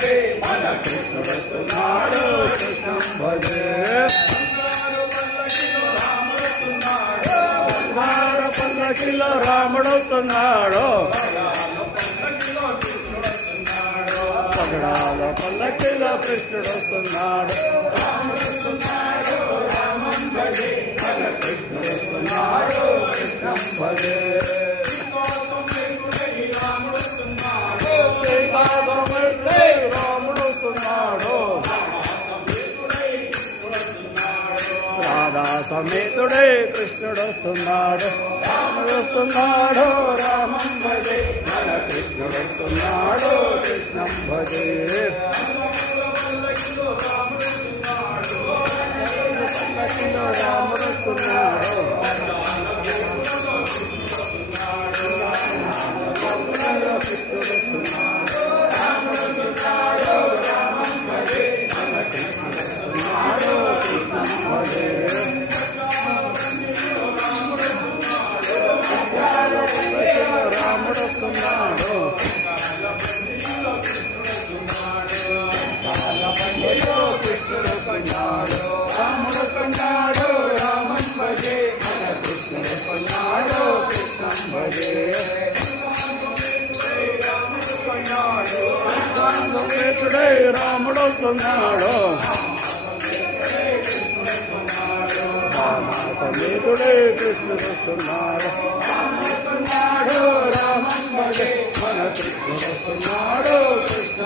భజే మన కృష్ణుడు వస్తున్నాడు కృష్ణం భజే పల్లకిలో రాముడు వస్తున్నాడు పగడాల పల్లకిలో కృష్ణుడు వస్తున్నాడు రామం భజే మన కృష్ణుడు వస్తున్నాడు కృష్ణం భజే రాముడు వస్తున్నాడు రాధా సమేతుడే కృష్ణుడు వస్తున్నాడు రాముడు వస్తున్నాడు రామం భజే మన కృష్ణుడు వస్తున్నాడు కృష్ణం భజే రాముడు వస్తున్నాడు రాముడు వస్తున్నాడు కృష్ణుడు వస్తున్నాడు రాముడు వస్తున్నాడు రామం భజే మన కృష్ణుడు వస్తున్నాడు కృష్ణం భజే రాముడు వస్తున్నాడు సమేతుడే కృష్ణుడు వస్తున్నాడు రామం భజే మన కృష్ణుడు వస్తున్నాడు కృష్ణ